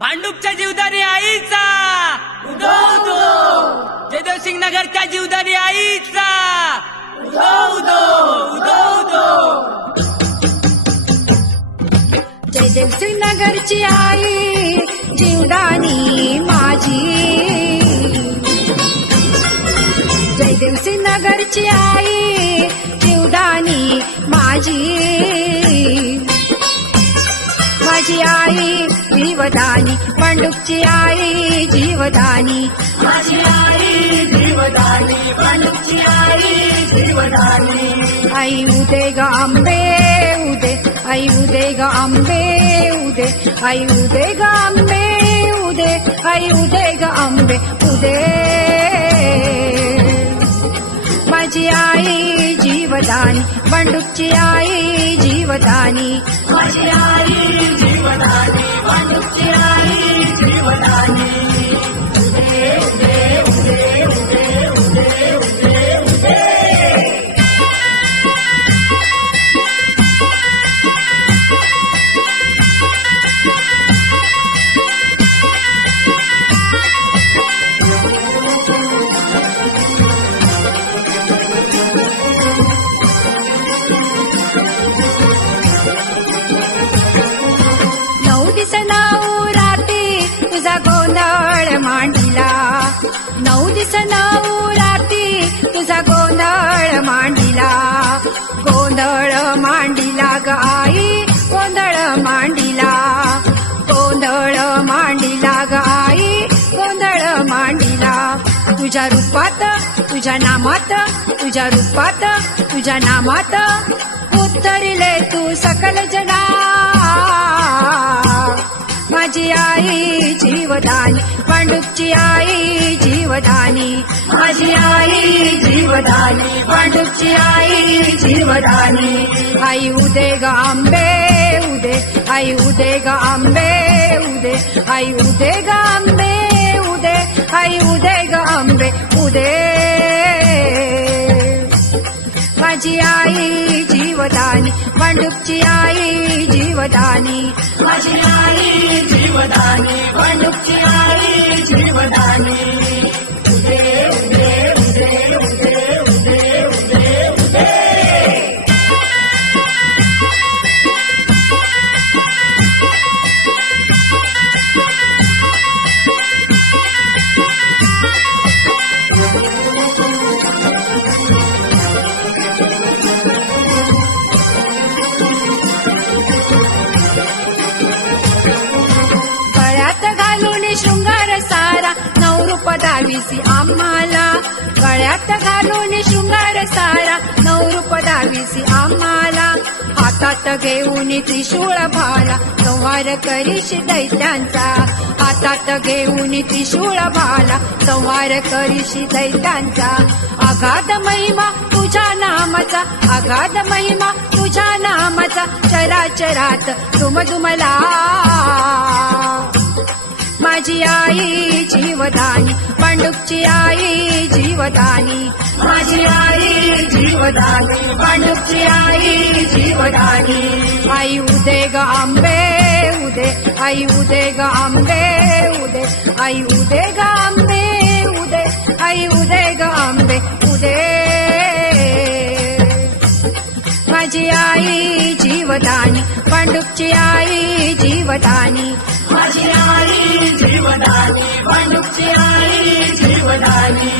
भांडूपच्या जीवदानी आईचा उदो उदो, जयदेवसिंग नगरच्या जीवदानी आईचा उदो उदो उदो उदो। जयदेवसिंग नगरची आई जीवदानी माझी, जयदेवसिंग नगरची आई जीवदानी माझी, माझी आई जीवदानी, भांडूपची आई जीवदानी, माझी आई जीवदानी, भांडूपची आई जीवदानी। आई उदे ग आंबे उदे, आई उदे ग आंबे उदे, आई उदे ग आंबे उदे, आई उदे ग आंबे उदे। माझी आई जीवदानी, भांडूपची आई जीवदानी, माझी आई जीवदानी, भांडूपची आई जीवदानी। उदे उदे उदे उदे उदे उदे उदे। तुझा गोंधळ मांडिला, 9 दिवस 9 राती तुझा गोंधळ मांडिला, गोंधळ मांडिला ग आई, गोंधळ मांडिला, गोंधळ मांडिला ग आई, गोंधळ मांडिला। तुझ्या रूपात तुझ्या नामात, तुझ्या रूपात तुझ्या नामात उतरले तू सकल जना। माझी आई जीवदानी, भांडूपची आई जीवदानी, माझी आई जीवदानी, भांडूपची आई जीवदानी। आई उदे ग आंबे उदे, आई उदे ग आंबे उदे, आई उदे ग आंबे उदे, आई उदे ग आंबे उदे। माझी आई जीवदानी, भांडूपची आई जीवदानी, माझी आई जीवदानी, भांडूपची आई जीवदानी। उदे उदे उदे उदे उदे उदे उदे। शृंगार सारा 9 रूप दाविसी आम्हाला, गळ्यात घालून शृंगार सारा 9 रूप दाविसी आम्हाला। हातात घेऊन त्रिशूळ भाला संहार करीशी दैत्यांचा, हातात घेऊन त्रिशूळ भाला संहार करीशी दैत्यांचा। अगाध महिमा तुझ्या नामाचा, अगाध महिमा तुझ्या नामाचा, चराचरात दुमदुमला। माझी आई जीवदानी, भांडूपची आई जीवदानी, माझी आई जीवदानी, भांडूपची आई जीवदानी। आई उदे ग आंबे उदे, आई उदे ग आंबे उदे, आई उदे ग आंबे उदे, आई उदे ग आंबे उदे। माझी आई जीवदानी, भांडूपची आई जीवदानी, माझी आई जीवदानी, भांडूपची आई जीवदानी।